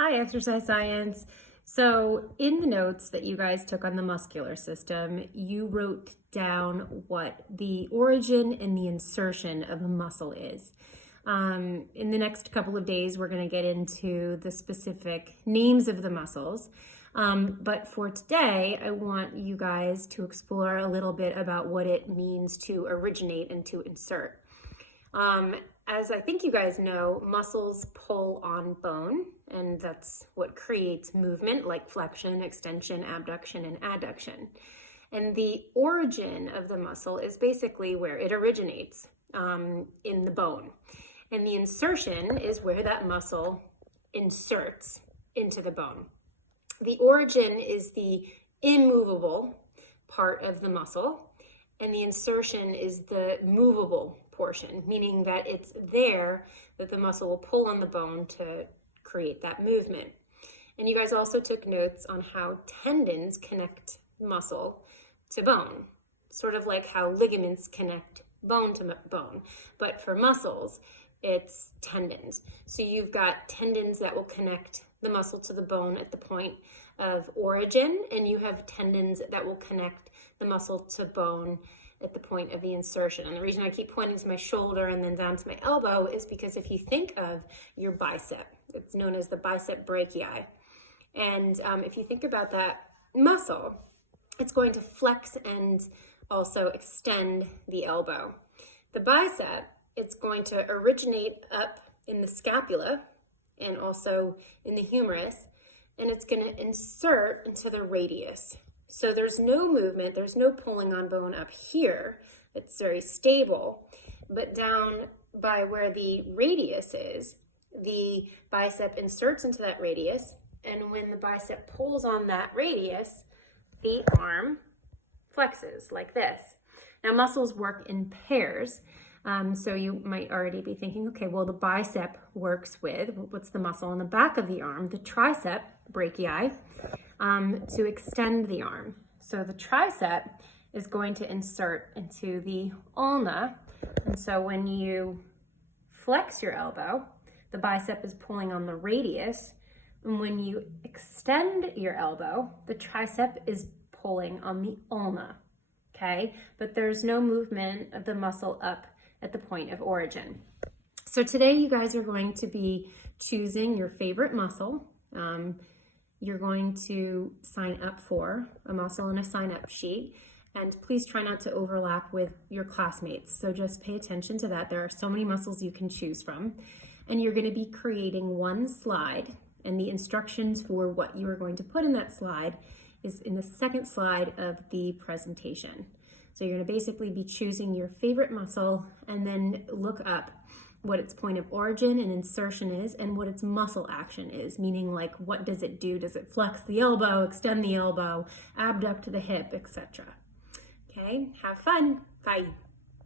Hi, Exercise Science. So in the notes that you guys took on the muscular system, you wrote down what the origin and the insertion of a muscle is. In the next couple of days, we're going to get into the specific names of the muscles. But for today, I want you guys to explore a little bit about what it means to originate and to insert. As I think you guys know, muscles pull on bone, and that's what creates movement like flexion, extension, abduction, and adduction. And the origin of the muscle is basically where it originates, in the bone. And the insertion is where that muscle inserts into the bone. The origin is the immovable part of the muscle, and the insertion is the movable portion, meaning that it's there that the muscle will pull on the bone to create that movement. And you guys also took notes on how tendons connect muscle to bone, sort of like how ligaments connect bone to bone. But for muscles, it's tendons. So you've got tendons that will connect the muscle to the bone at the point of origin, and you have tendons that will connect the muscle to bone at the point of the insertion. And the reason I keep pointing to my shoulder and then down to my elbow is because if you think of your bicep, it's known as the bicep brachii. And if you think about that muscle, it's going to flex and also extend the elbow. The bicep, it's going to originate up in the scapula and also in the humerus, and it's going to insert into the radius. So there's no movement, there's no pulling on bone up here. It's very stable. But down by where the radius is, the bicep inserts into that radius. And when the bicep pulls on that radius, the arm flexes like this. Now muscles work in pairs. So you might already be thinking, okay, well the bicep works with, what's the muscle on the back of the arm? The tricep brachii. To extend the arm. So the tricep is going to insert into the ulna. And so when you flex your elbow, the bicep is pulling on the radius. And when you extend your elbow, the tricep is pulling on the ulna. Okay? But there's no movement of the muscle up at the point of origin. So today you guys are going to be choosing your favorite muscle. You're going to sign up for a muscle in a sign-up sheet, and please try not to overlap with your classmates. So just pay attention to that. There are so many muscles you can choose from, and you're going to be creating one slide, and the instructions for what you are going to put in that slide is in the second slide of the presentation. So you're going to basically be choosing your favorite muscle and then look up what its point of origin and insertion is and what its muscle action is, meaning like what does it do? Does it flex the elbow, extend the elbow, abduct the hip, etc.? Okay, have fun. Bye.